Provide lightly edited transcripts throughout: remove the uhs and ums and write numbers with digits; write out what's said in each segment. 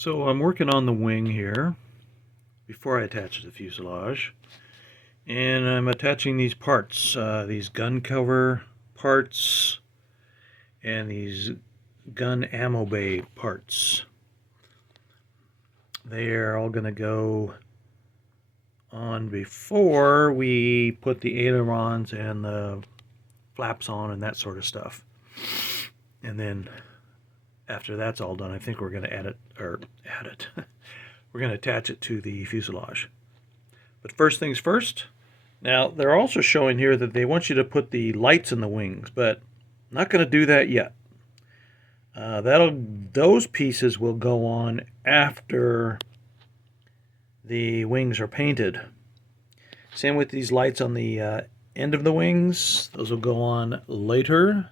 So I'm working on the wing here before I attach the fuselage, and I'm attaching these parts, these gun cover parts and these gun ammo bay parts. They are all going to go on before we put the ailerons and the flaps on and that sort of stuff. And then after that's all done, I think we're going to add it. We're going to attach it to the fuselage. But first things first. Now, they're also showing here that they want you to put the lights in the wings, but I'm not going to do that yet. Those pieces will go on after the wings are painted. Same with these lights on the end of the wings. Those will go on later.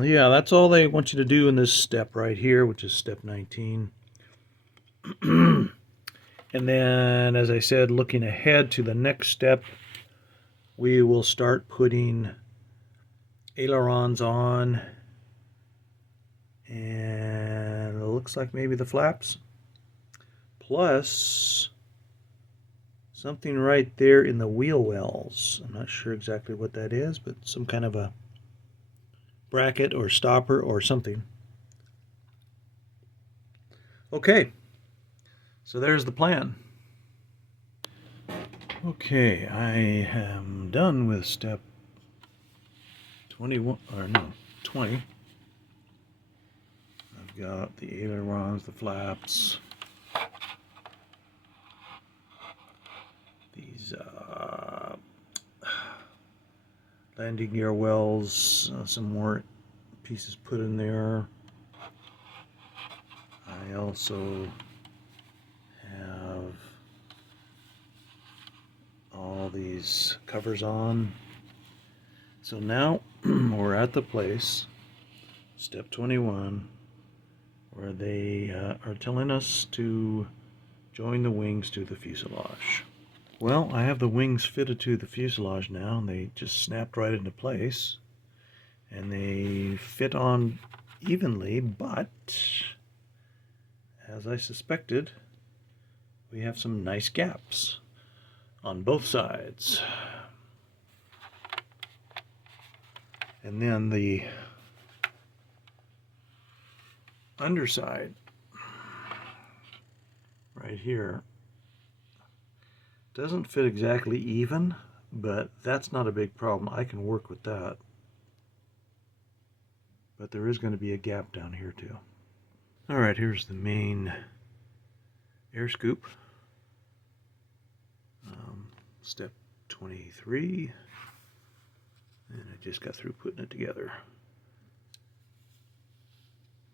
Yeah, that's all they want you to do in this step right here, which is step 19. And then, as I said, looking ahead to the next step, we will start putting ailerons on, and it looks like maybe the flaps, plus something right there in the wheel wells. I'm not sure exactly what that is, but some kind of a bracket or stopper or something. Okay, so there's the plan. Okay, I am done with step 21, or no, 20. I've got the ailerons, the flaps, these landing gear wells, some more pieces put in there. I also have all these covers on. So now we're at the place, step 21, where they are telling us to join the wings to the fuselage. Well, I have the wings fitted to the fuselage now, and they just snapped right into place. And they fit on evenly, but as I suspected, we have some nice gaps on both sides. And then the underside, right here, doesn't fit exactly even, but that's not a big problem. I can work with that. But there is going to be a gap down here too. Alright, here's the main air scoop. Step 23. And I just got through putting it together.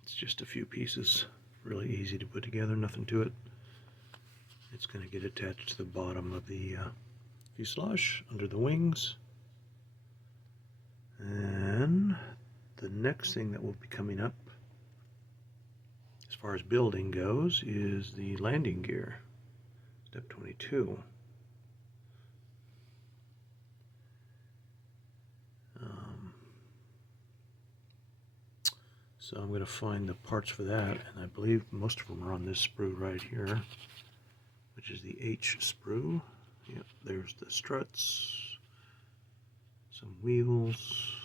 It's just a few pieces. Really easy to put together, nothing to it. It's going to get attached to the bottom of the fuselage, under the wings. And the next thing that will be coming up, as far as building goes, is the landing gear. Step 22. So I'm going to find the parts for that, and I believe most of them are on this sprue right here, which is the H sprue. Yep, there's the struts, some wheels,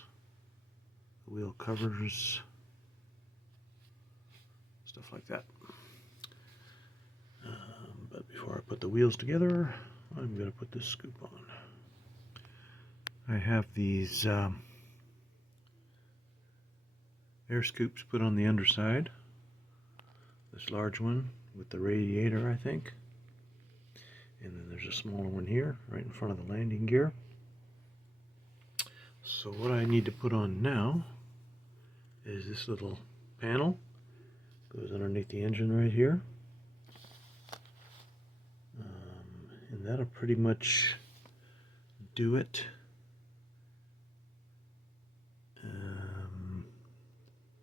wheel covers, stuff like that. But before I put the wheels together, I'm going to put this scoop on. I have these air scoops put on the underside. This large one with the radiator, I think. And then there's a smaller one here, right in front of the landing gear. So what I need to put on now is this little panel. Goes underneath the engine right here. And that'll pretty much do it.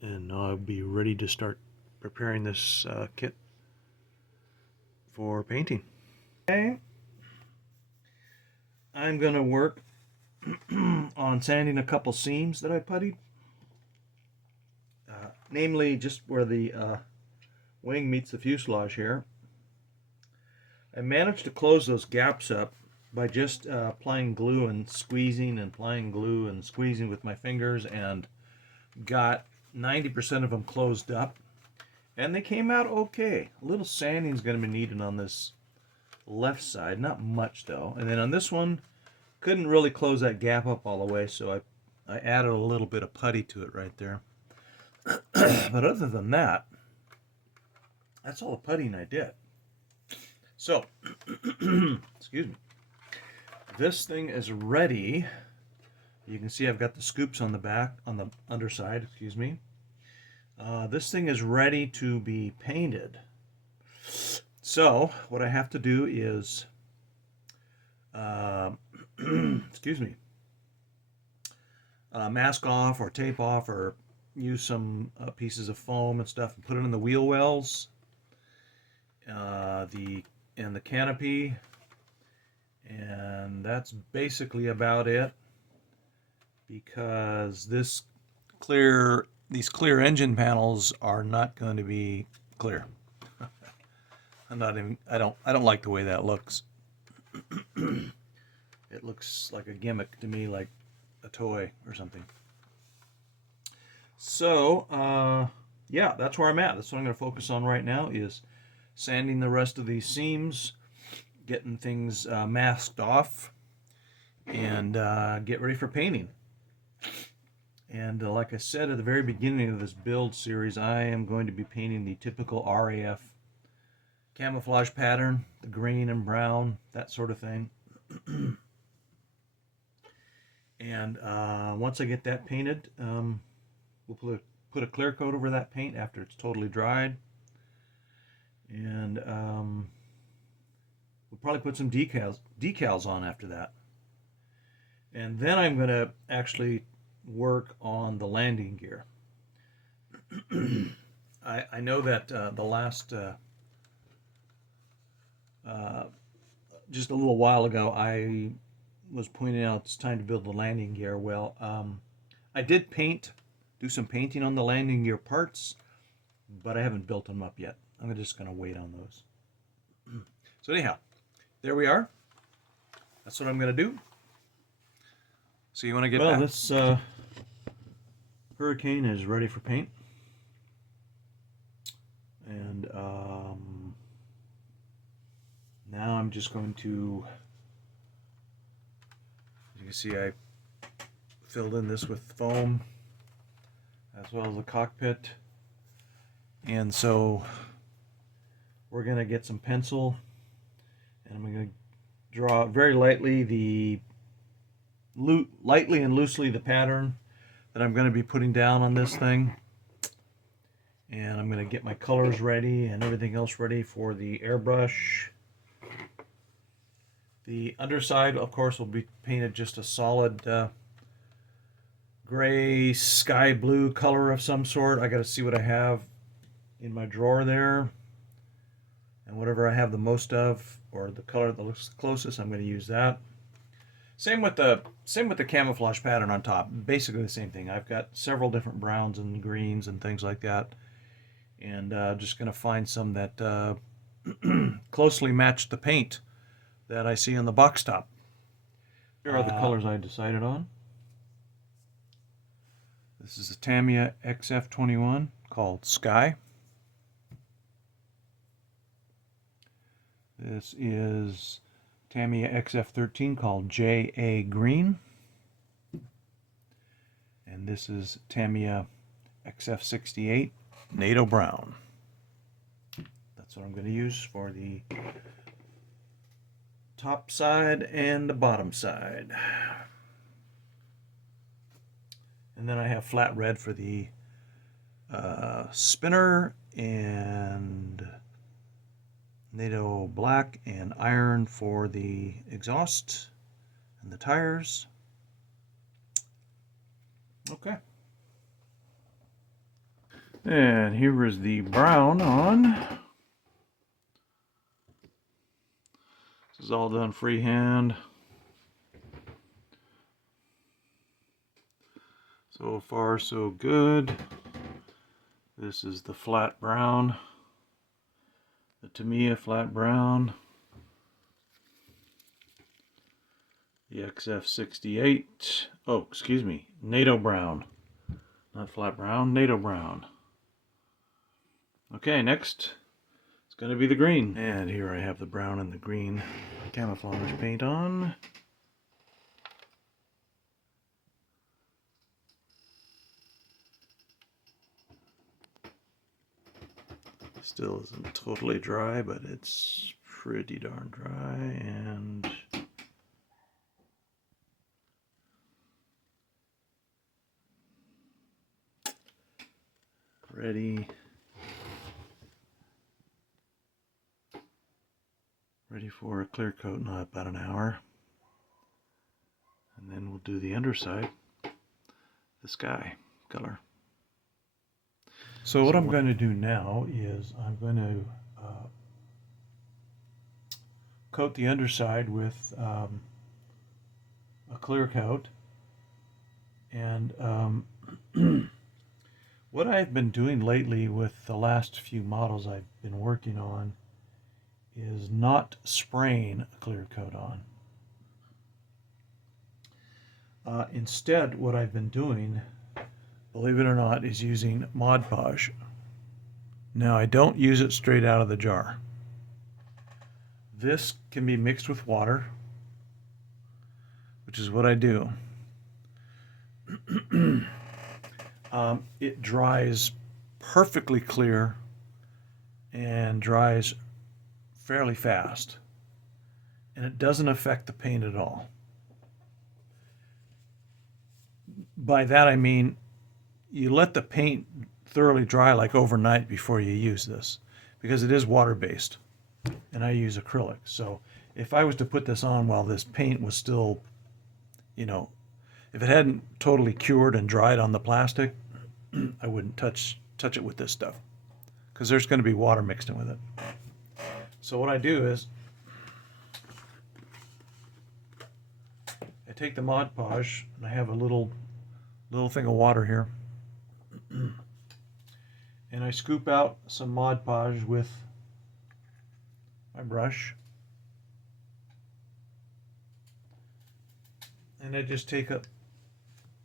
And I'll be ready to start preparing this kit for painting. Okay, I'm going to work on sanding a couple seams that I puttied. namely just where the wing meets the fuselage here. I managed to close those gaps up by just applying glue and squeezing and applying glue and squeezing with my fingers, and got 90% of them closed up, and they came out okay. A little sanding is going to be needed on this left side, not much though. And then on this one, couldn't really close that gap up all the way, so I added a little bit of putty to it right there. But other than that, that's all the puttying I did. So, excuse me. This thing is ready. You can see I've got the scoops on the back, on the underside, excuse me. This thing is ready to be painted. So, what I have to do is, excuse me, mask off or tape off or use some pieces of foam and stuff and put it in the wheel wells, the canopy, and that's basically about it, because these clear engine panels are not going to be clear. I don't like the way that looks. It looks like a gimmick to me, like a toy or something. So yeah, that's where I'm at. That's what I'm going to focus on right now, is sanding the rest of these seams, getting things masked off, and get ready for painting. And like I said at the very beginning of this build series, I am going to be painting the typical RAF camouflage pattern, the green and brown, that sort of thing. And once I get that painted, we'll put a clear coat over that paint after it's totally dried. And we'll probably put some decals on after that. And then I'm going to actually work on the landing gear. I know that the last just a little while ago I was pointing out it's time to build the landing gear. Well, I did do some painting on the landing gear parts, but I haven't built them up yet. I'm just going to wait on those. So anyhow, there we are. That's what I'm going to do. So you want to get back? Well, this Hurricane is ready for paint. And now I'm just going to, as you can see, I filled in this with foam as well as the cockpit. And so we're going to get some pencil, and I'm going to draw very lightly and loosely the pattern that I'm going to be putting down on this thing. And I'm going to get my colors ready and everything else ready for the airbrush. The underside, of course, will be painted just a solid gray, sky blue color of some sort. I got to see what I have in my drawer there, and whatever I have the most of, or the color that looks closest, I'm going to use that. Same with the camouflage pattern on top. Basically the same thing. I've got several different browns and greens and things like that, and just going to find some that closely match the paint that I see on the box top. Here are the colors I decided on. This is a Tamiya XF21 called Sky. This is Tamiya XF13 called JA Green. And this is Tamiya XF68 NATO Brown. That's what I'm going to use for the top side and the bottom side. And then I have flat red for the spinner, and NATO black and iron for the exhaust and the tires. Okay. And here is the brown on. This is all done freehand. So far, so good. This is the flat brown, the Tamiya flat brown, the XF68, oh excuse me, NATO brown, not flat brown, NATO brown. Okay, next it's going to be the green. And here I have the brown and the green camouflage paint on. Still isn't totally dry, but it's pretty darn dry, and ready for a clear coat in about an hour. And then we'll do the underside, the sky color. So what I'm going to do now is I'm going to coat the underside with a clear coat. And what I've been doing lately with the last few models I've been working on is not spraying a clear coat on. Instead, what I've been doing, believe it or not, is using Mod Podge. Now, I don't use it straight out of the jar. This can be mixed with water, which is what I do. It dries perfectly clear and dries fairly fast, and it doesn't affect the paint at all. By that I mean you let the paint thoroughly dry like overnight before you use this, because it is water-based and I use acrylic. So if I was to put this on while this paint was still, you know, if it hadn't totally cured and dried on the plastic, I wouldn't touch it with this stuff, because there's going to be water mixed in with it. So what I do is I take the Mod Podge, and I have a little thing of water here, and I scoop out some Mod Podge with my brush, and I just take a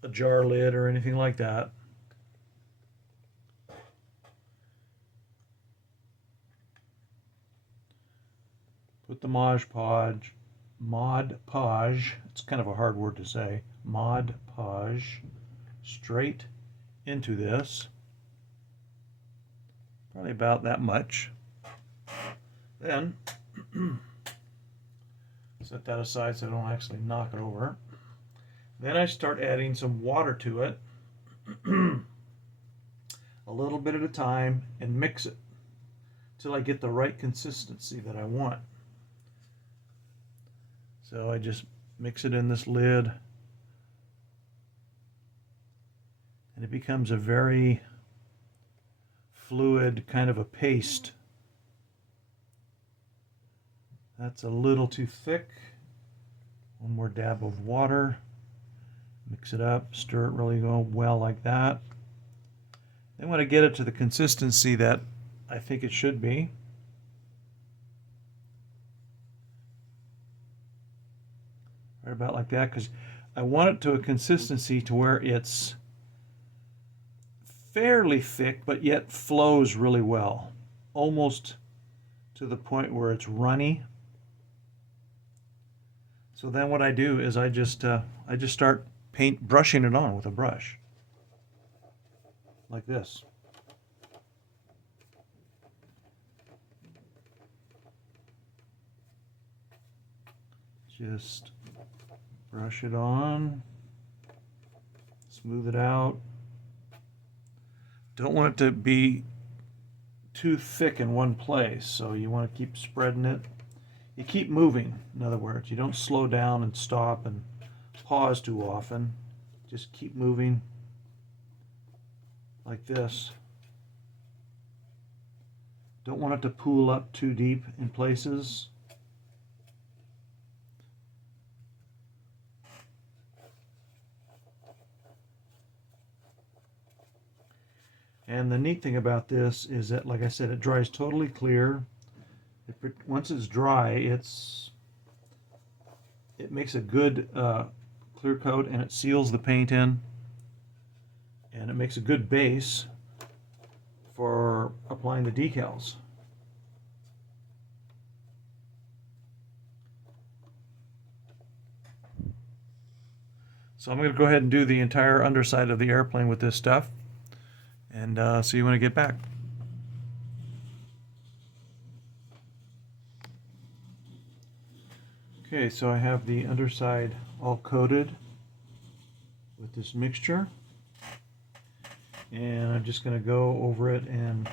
jar lid or anything like that, put the Mod Podge, it's kind of a hard word to say, Mod Podge, straight into this, probably about that much. Then set that aside so I don't actually knock it over. Then I start adding some water to it, a little bit at a time, and mix it till I get the right consistency that I want. So I just mix it in this lid, and it becomes a very fluid kind of a paste. That's a little too thick. One more dab of water. Mix it up, stir it really well like that. Then when I get it to the consistency that I think it should be, right about like that, because I want it to a consistency to where it's fairly thick but yet flows really well, almost to the point where it's runny. So then what I do is I just start brushing it on with a brush like this. Just brush it on, smooth it out. Don't want it to be too thick in one place, so you want to keep spreading it. You keep moving, in other words. You don't slow down and stop and pause too often. Just keep moving like this. Don't want it to pool up too deep in places. And the neat thing about this is that, like I said, it dries totally clear. Once it's dry, it makes a good clear coat, and it seals the paint in, and it makes a good base for applying the decals. So I'm going to go ahead and do the entire underside of the airplane with this stuff, and see you when I get back. Okay, so I have the underside all coated with this mixture, and I'm just going to go over it and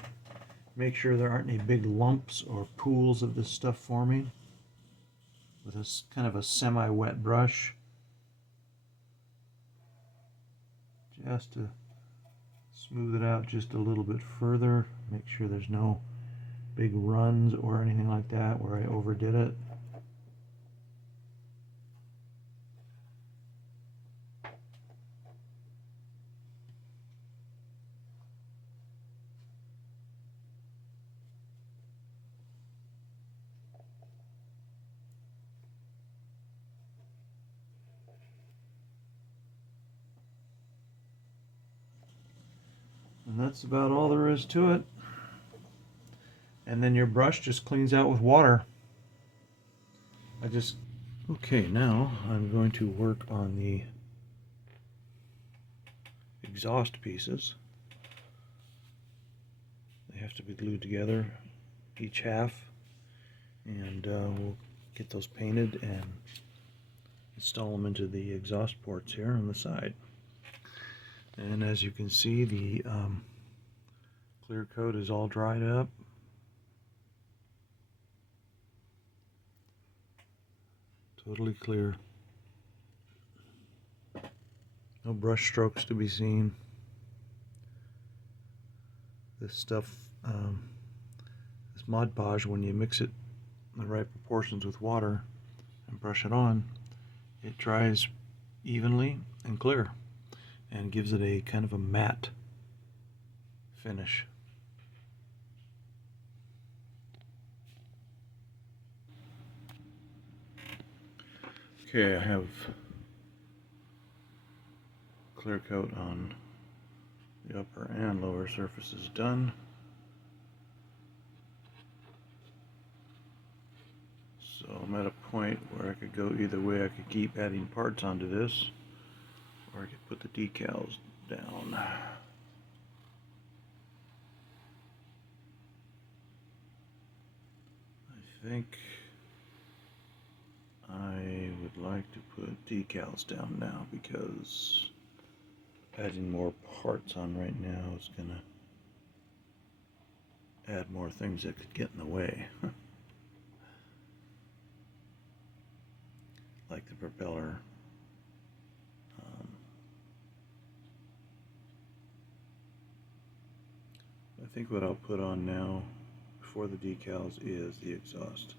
make sure there aren't any big lumps or pools of this stuff forming with a kind of a semi-wet brush, just to smooth it out just a little bit further, make sure there's no big runs or anything like that where I overdid it. And that's about all there is to it. And then your brush just cleans out with water. Okay, now I'm going to work on the exhaust pieces. They have to be glued together, each half, and we'll get those painted and install them into the exhaust ports here on the side. And as you can see, the clear coat is all dried up. Totally clear. No brush strokes to be seen. This stuff, this Mod Podge, when you mix it in the right proportions with water and brush it on, it dries evenly and clear and gives it a kind of a matte finish. Okay, I have clear coat on the upper and lower surfaces done. So I'm at a point where I could go either way. I could keep adding parts onto this, or I could put the decals down. I think I would like to put decals down now, because adding more parts on right now is gonna add more things that could get in the way. Like the propeller. I think what I'll put on now before the decals is the exhaust.